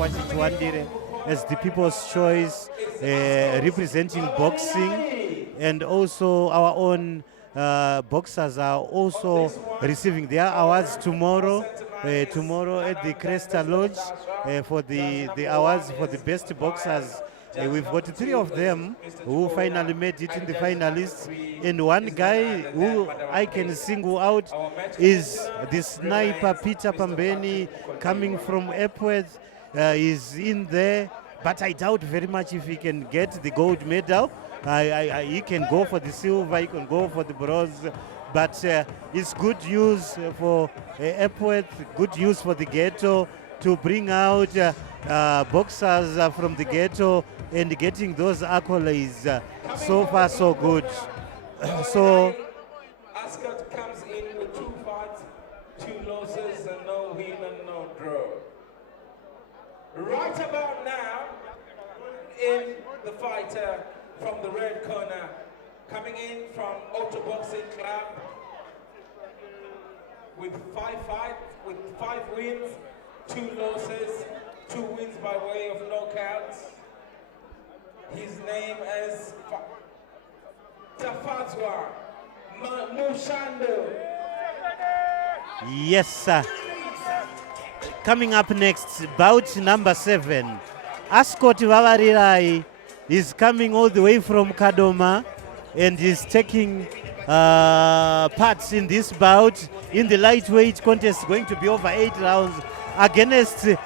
Chikwachi Chwandire as the People's Choice representing boxing, and also our own boxers are also receiving their awards tomorrow. Tomorrow at the Cresta Lodge for the awards for the best boxers. We've got 3 of them who finally made it in the finalists, and one guy who I can single out is the sniper Peter Pambeni coming from Epworth. Is in there, but I doubt very much if he can get the gold medal. He can go for the silver, he can go for the bronze, but it's good news for Epworth, good news for the ghetto to bring out boxers from the ghetto and getting those accolades. So far, so good. So Ascot comes in with 2 fights, 2 losses, and no win and no draw. Right about now, in the fighter from the red corner, coming in from Auto Boxing Club with 5 fights, with 5 wins, 2 losses, 2 wins by way of knockouts. His name is Tafadzwa, Mushando. yes, sir. Coming up next, bout number 7. Ascot Vavarirai is coming all the way from Kadoma and is taking parts in this bout. In the lightweight contest, going to be over 8 rounds against a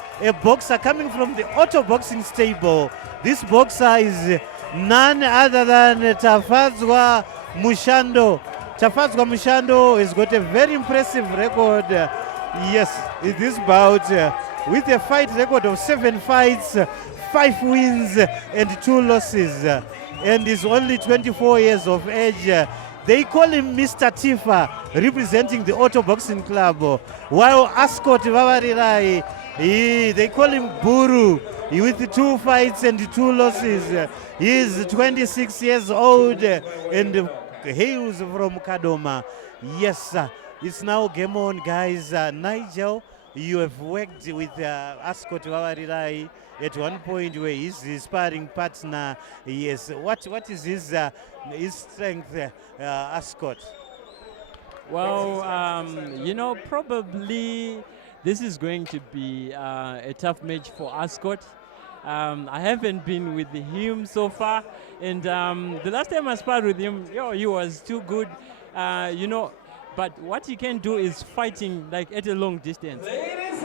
boxer coming from the Auto Boxing stable. This boxer is none other than Tafadzwa Mushando. Tafadzwa Mushando has got a very impressive record. Yes, in this bout, with a fight record of 7 fights, 5 wins and 2 losses, and is only 24 years of age. They call him Mr. Tifa, representing the Auto Boxing Club, while Ascot Vavarirai, they call him Buru, with 2 fights and 2 losses. He is 26 years old and hails from Kadoma. Yes, sir. It's now game on, guys. Nigel, you have worked with Ascot Vavarirai at one point where he's his sparring partner. Yes. What is his strength, Ascot? Well, probably this is going to be a tough match for Ascot. I haven't been with him so far, and the last time I sparred with him, he was too good, But what he can do is fighting like at a long distance.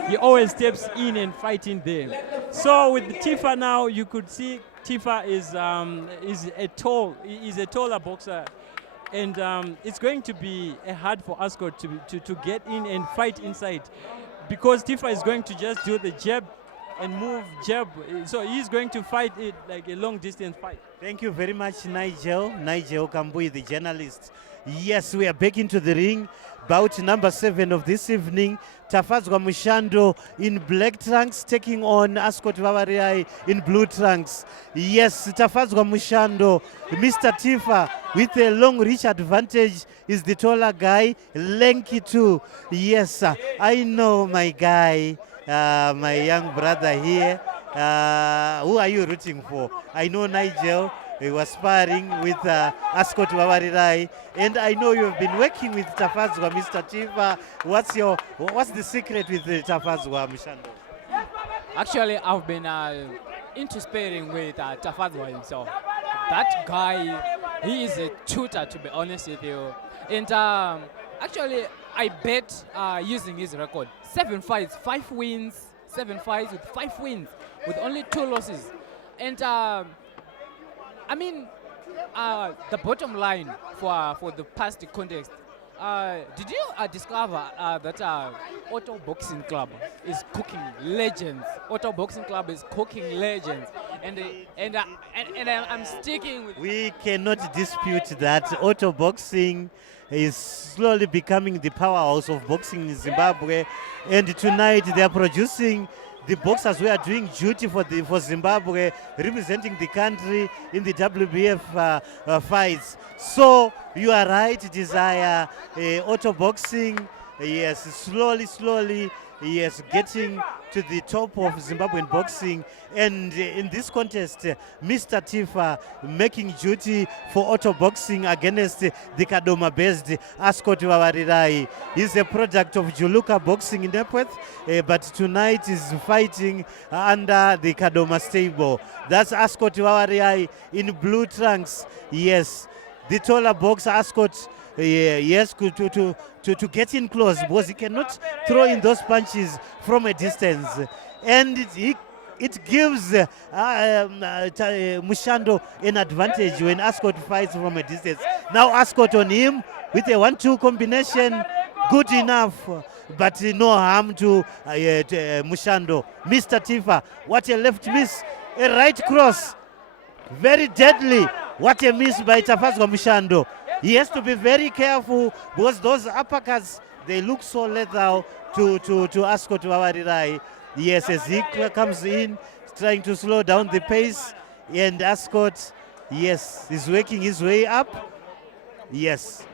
He always steps in and fighting there. So with Tifa now, you could see Tifa is a taller boxer, and it's going to be hard for Ascot to get in and fight inside, because Tifa is going to just do the jab and move jab. So he's going to fight it like a long distance fight. Thank you very much, Nigel. Nigel Kambui, the journalist. Yes, we are back into the ring. Bout number 7 of this evening. Tafadzwa Mushando in black trunks taking on Ascot Vavarirai in blue trunks. Yes, Tafadzwa Mushando, Mr. Tifa with a long reach advantage is the taller guy, lanky too. Yes, I know my guy, my young brother here. Who are you rooting for? I know Nigel. He was sparring with Ascot Vavarirai, and I know you have been working with Tafadzwa, Mr. Tifa. What's the secret with Tafadzwa, Mushando? Actually, I've been into sparring with Tafadzwa himself. That guy, he is a tutor, to be honest with you. And actually, I bet using his record, 7 fights, 5 wins, 7 fights with 5 wins, with only 2 losses. And the bottom line for the past context, did you discover that Auto Boxing Club is cooking legends? Auto Boxing Club is cooking legends, and I'm sticking with. We cannot dispute that Auto Boxing is slowly becoming the powerhouse of boxing in Zimbabwe, and tonight they are producing the boxers who are doing duty for Zimbabwe, representing the country in the WBF fights. So you are right, Desire. Auto Boxing, yes, slowly yes, getting to the top of Zimbabwean boxing. And in this contest, Mr. Tifa making duty for auto boxing against the Kadoma-based Ascot Vavarirai. He's a product of Juluka Boxing in Epworth, but tonight is fighting under the Kadoma stable. That's Ascot Vavarirai in blue trunks. Yes, the taller boxer Ascot. Yes, to get in close because he cannot throw in those punches from a distance, and it gives Mushando an advantage when Ascot fights from a distance. Now Ascot on him with a 1-2 combination, good enough, but no harm to Mushando. Mr. Tifa, what a left miss, a right cross, very deadly. What a miss by Tafadzwa Mushando. He has to be very careful because those uppercuts, they look so lethal to Ascot Vavarirai. Yes, as he comes in, trying to slow down the pace, and Ascot, yes, is working his way up. Yes,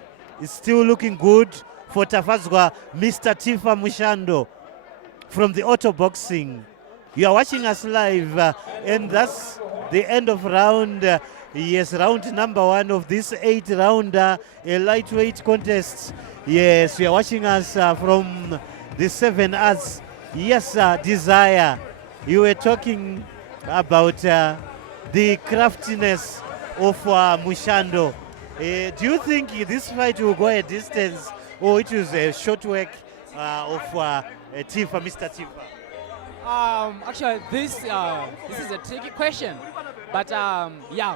it's still looking good for Tafadzwa, Mr. Tifa Mushando from the auto boxing. You are watching us live, and that's the end of round. Yes, round number 1 of this 8-rounder lightweight contest. Yes, you are watching us from the 7 Arts. Yes, Desire. You were talking about the craftiness of Mushando. Do you think this fight will go a distance, or it was a short work of Tifa, Mr. Tifa? Actually, this is a tricky question, but yeah,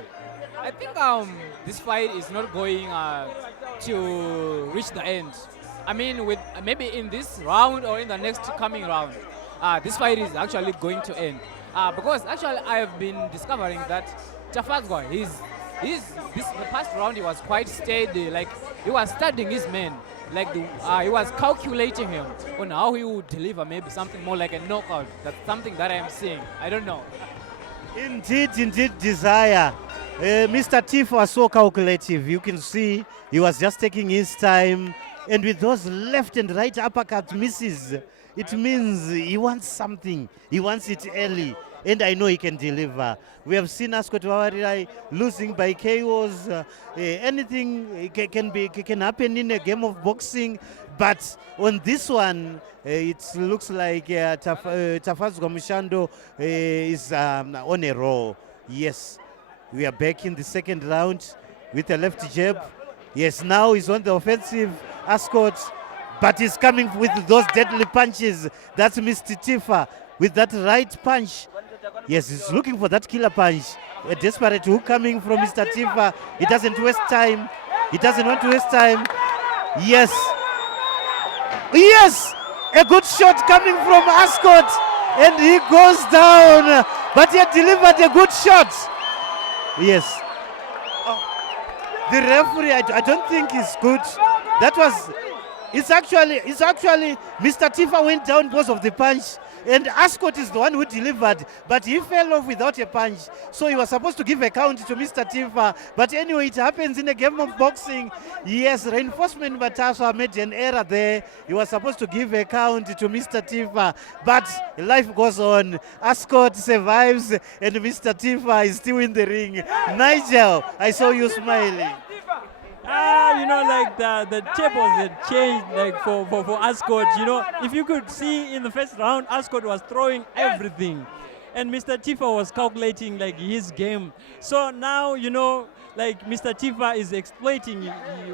I think this fight is not going to reach the end. I mean, with maybe in this round or in the next coming round, this fight is actually going to end. Because actually, I have been discovering that Tafadzwa, the past round he was quite steady. Like he was studying his man. Like he was calculating him on how he would deliver maybe something more like a knockout. That's something that I am seeing. I don't know. Indeed, Desire. Mr. Tifa was so calculative. You can see he was just taking his time. And with those left and right uppercut misses, it means he wants something. He wants it early. And I know he can deliver. We have seen Ascot Vavarirai losing by KOs. Anything can happen in a game of boxing. But on this one, it looks like Tafadzwa Mushando is on a roll. Yes, we are back in the second round with a left jab. Yes, now he's on the offensive, Ascot, but he's coming with those deadly punches. That's Mr. Tifa with that right punch. Yes, he's looking for that killer punch. A desperate hook coming from Mr. Tifa. He doesn't waste time. He doesn't want to waste time. Yes. Yes! A good shot coming from Ascot. And he goes down. But he had delivered a good shot. Yes. The referee, I don't think is good. That was, it's actually, Mr. Tifa went down because of the punch. And Ascot is the one who delivered, but he fell off without a punch. So he was supposed to give a count to Mr. Tifa. But anyway, it happens in a game of boxing. Yes, reinforcement Batasha made an error there. He was supposed to give a count to Mr. Tifa. But life goes on. Ascot survives, and Mr. Tifa is still in the ring. Nigel, I saw you smiling. Like the tables had changed, like for Ascot. If you could see in the first round, Ascot was throwing everything, and Mr. Tifa was calculating like his game. So now, like Mr. Tifa is exploiting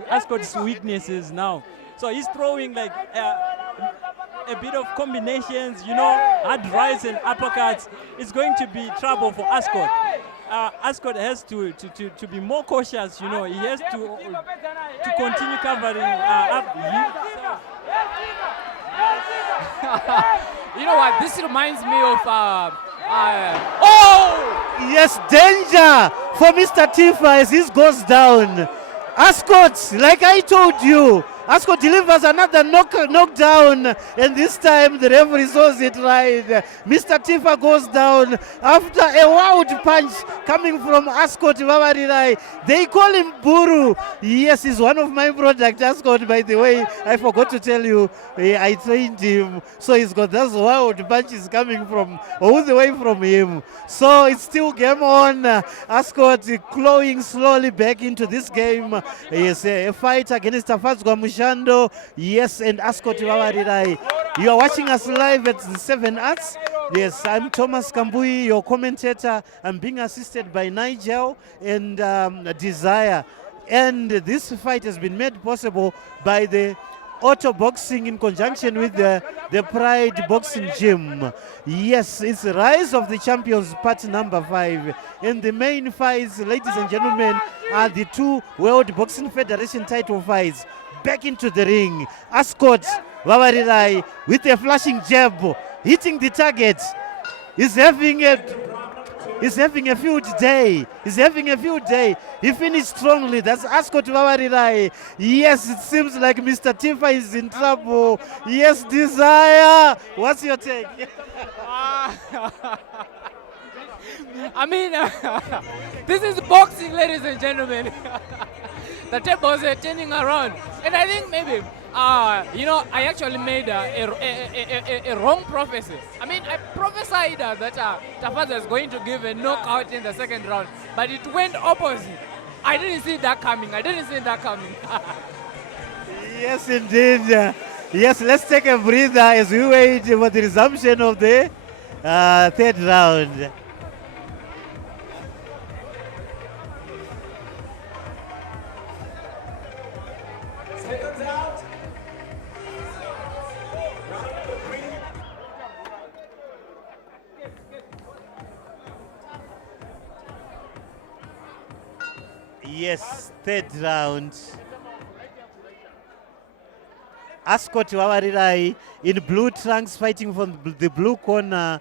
Ascot's weaknesses now. So he's throwing like a bit of combinations, hard rights and uppercuts. It's going to be trouble for Ascot. Ascot has to be more cautious, He has to continue covering up. You know what? This reminds me of. Yes, danger for Mr. Tifa as he goes down. Ascot, like I told you, Ascot delivers another knockdown, and this time the referee saws it right. Mr. Tifa goes down after a wild punch coming from Ascot Vavarirai. They call him Buru. Yes, he's one of my product, Ascot, by the way. I forgot to tell you, I trained him. So he's got those wild punches coming from all the way from him. So it's still game on. Ascot clawing slowly back into this game. Yes, a fight against Tafadzwa Mushando. Yes, and Ascot Vavarirai. You are watching us live at the 7 Arts. Yes, I'm Thomas Kambui, your commentator. I'm being assisted by Nigel and Desire. And this fight has been made possible by the Auto Boxing in conjunction with the Pride Boxing Gym. Yes, it's Rise of the Champions part number 5. And the main fights, ladies and gentlemen, are the 2 World Boxing Federation title fights. Back into the ring. Ascot Vavarirai with a flashing jab, hitting the target. He's having a field day. He finished strongly. That's Ascot Vavarirai. Yes, it seems like Mr. Tifa is in trouble. Yes, Desire. What's your take? I mean, this is boxing, ladies and gentlemen. The tables are turning around. And I think maybe, I actually made a wrong prophecy. I mean, I prophesied that Tafadzwa is going to give a knockout in the second round, but it went opposite. I didn't see that coming. Yes, indeed. Yes, let's take a breather as we wait for the resumption of the third round. Seconds out. Yes, third round. Ascot Vavarirai in blue trunks fighting from the blue corner,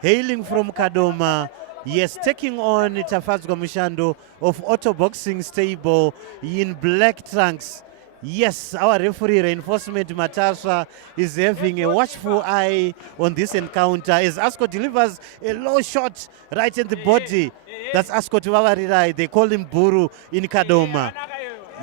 hailing from Kadoma. Yes, taking on Tafadzwa Mushando of Auto Boxing Stable in black trunks. Yes, our referee Reinforcement Matasha is having a watchful eye on this encounter as Ascot delivers a low shot right in the body. That's Ascot Vavarirai. They call him Buru in Kadoma.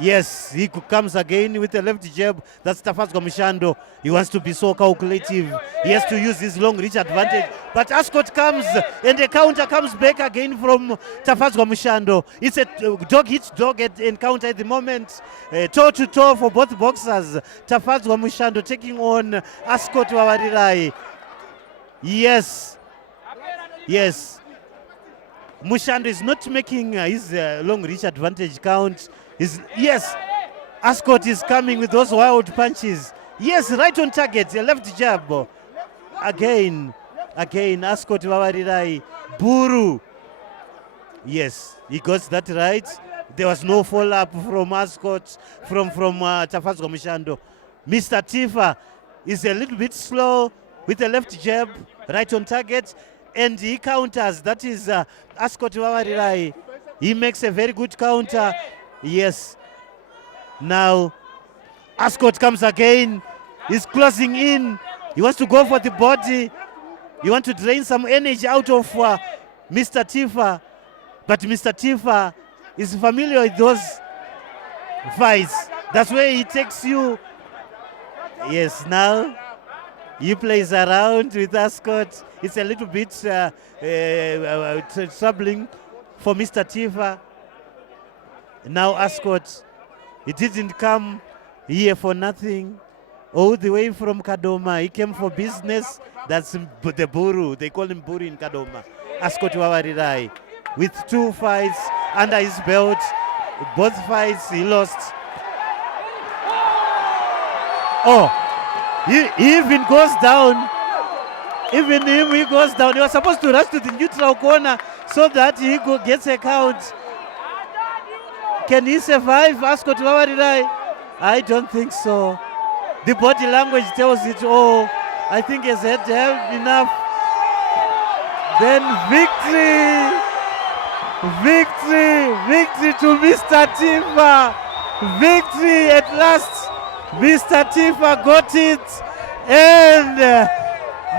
Yes, he comes again with a left jab. That's Tafadzwa Mushando. He wants to be so calculative. He has to use his long reach advantage. But Ascot comes and the counter comes back again from Tafadzwa Mushando. It's a dog-hit-dog encounter at the moment. Toe-to-toe for both boxers. Tafadzwa Mushando taking on Ascot Vavarirai. Yes. Mushando is not making his long reach advantage count. Yes, Ascot is coming with those wild punches. Yes, right on target, a left jab. Again, Ascot Vavarirai. Buru. Yes, he got that right. There was no follow-up from Ascot, from Tafadzwa Mushando. Mr. Tifa is a little bit slow with a left jab, right on target, and he counters. That is Ascot Vavarirai. He makes a very good counter. Yes. Now, Ascot comes again. He's closing in. He wants to go for the body. He wants to drain some energy out of Mr. Tifa. But Mr. Tifa is familiar with those fights. That's where he takes you. Yes, now he plays around with Ascot. It's a little bit troubling for Mr. Tifa. Now Ascot, he didn't come here for nothing. All the way from Kadoma, he came for business. That's the Buru. They call him Buru in Kadoma. Ascot Vavarirai with 2 fights under his belt. Both fights he lost. Oh, he even goes down. Even him, he goes down. He was supposed to rush to the neutral corner so that he gets a count. Can he survive Ascot Vavarirai? I don't think so. The body language tells it all. I think he's had enough. Then victory to Mr. Tifa. Victory at last. Mr. Tifa got it. And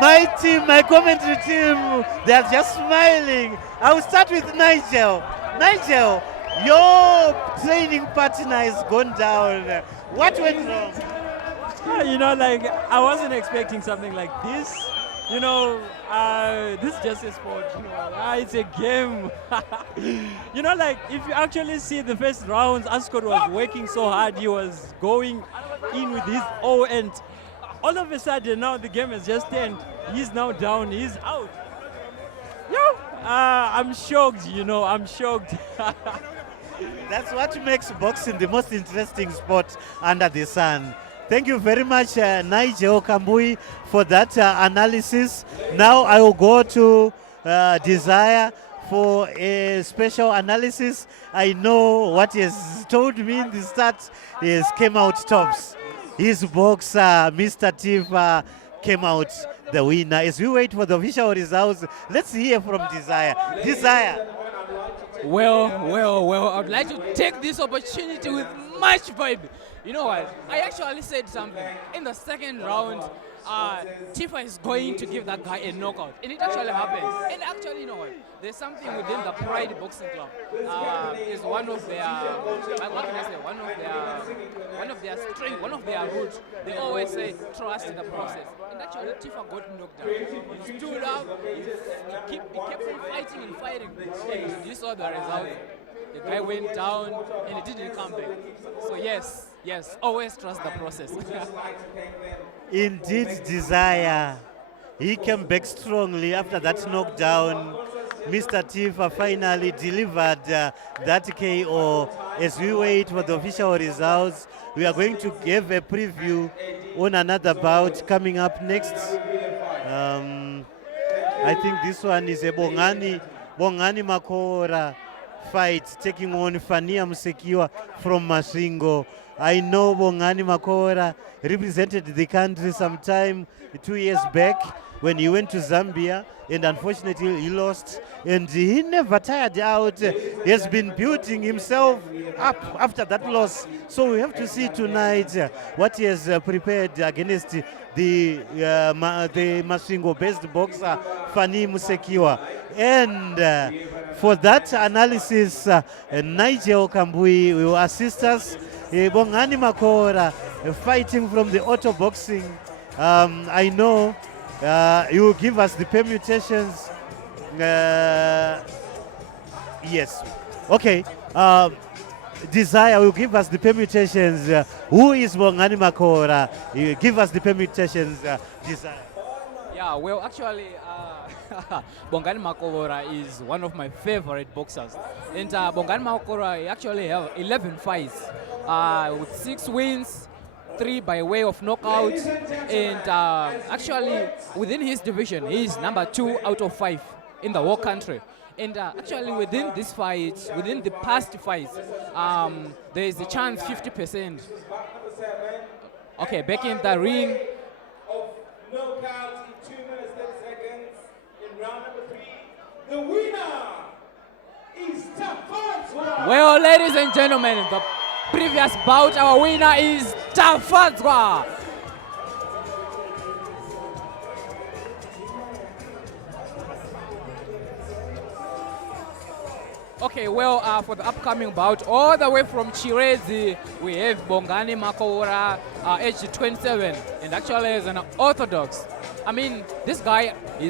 my team, my commentary team, they are just smiling. I will start with Nigel. Nigel, your training partner has gone down. What went wrong? Like I wasn't expecting something like this. This is just a sport. It's a game. Like if you actually see the first rounds, Ascot was working so hard. He was going in with his O, and all of a sudden now the game has just turned. He's now down. He's out. I'm shocked. I'm shocked. That's what makes boxing the most interesting sport under the sun. Thank you very much, Nigel Kambui, for that analysis. Now I will go to Desire for a special analysis. I know what he has told me in the start. He has came out tops. His boxer, Mr. Tifa, came out the winner. As we wait for the official results, let's hear from Desire. Desire. Well, I'd like to take this opportunity with much vibe. You know what? I actually said something. In the second round, Tifa is going to give that guy a knockout. And it actually happened. And actually, you know what? There's something within the Pride Boxing Club. Is one of their, what can I say? One of their strength, one of their roots. They always say, trust in the process. And actually, Tifa got knocked down. He stood up, he kept on fighting and fighting. And you saw the result. The guy went down and he didn't come back. So yes, always trust the process. Indeed, Desire. He came back strongly after that knockdown. Mr. Tifa finally delivered that KO. As we wait for the official results, we are going to give a preview on another bout coming up next. I think this one is a Bongani Makora fight taking on Fania Musekiwa from Masvingo. I know Bongani Makora represented the country sometime 2 years back when he went to Zambia, and unfortunately he lost, and he never tired out. He has been building himself up after that loss. So we have to see tonight what he has prepared against the Masvingo-based boxer Fani Musekiwa. And for that analysis, Nigel Kambui will assist us. Bongani Makora fighting from the auto boxing. I know you will give us the permutations. Yes. Okay. Desire will give us the permutations. Who is Bongani Makora? You give us the permutations, Desire. Yeah, well, actually, Bongani Makora is one of my favorite boxers. And Bongani Makora actually have 11 fights with 6 wins, 3 by way of knockout. And actually, within his division, he is number 2 out of 5 in the whole country. And actually, within this fight, within the past fights, there is a chance 50%. Okay, back in the ring. Knockout in 2 minutes 30 seconds in round number 3. The winner is Tafadzwa. Well, ladies and gentlemen, the previous bout, our winner is Tafadzwa. Okay, well, for the upcoming bout, all the way from Chirezi, we have Bongani Makora, age 27, and actually is an orthodox. I mean, this guy is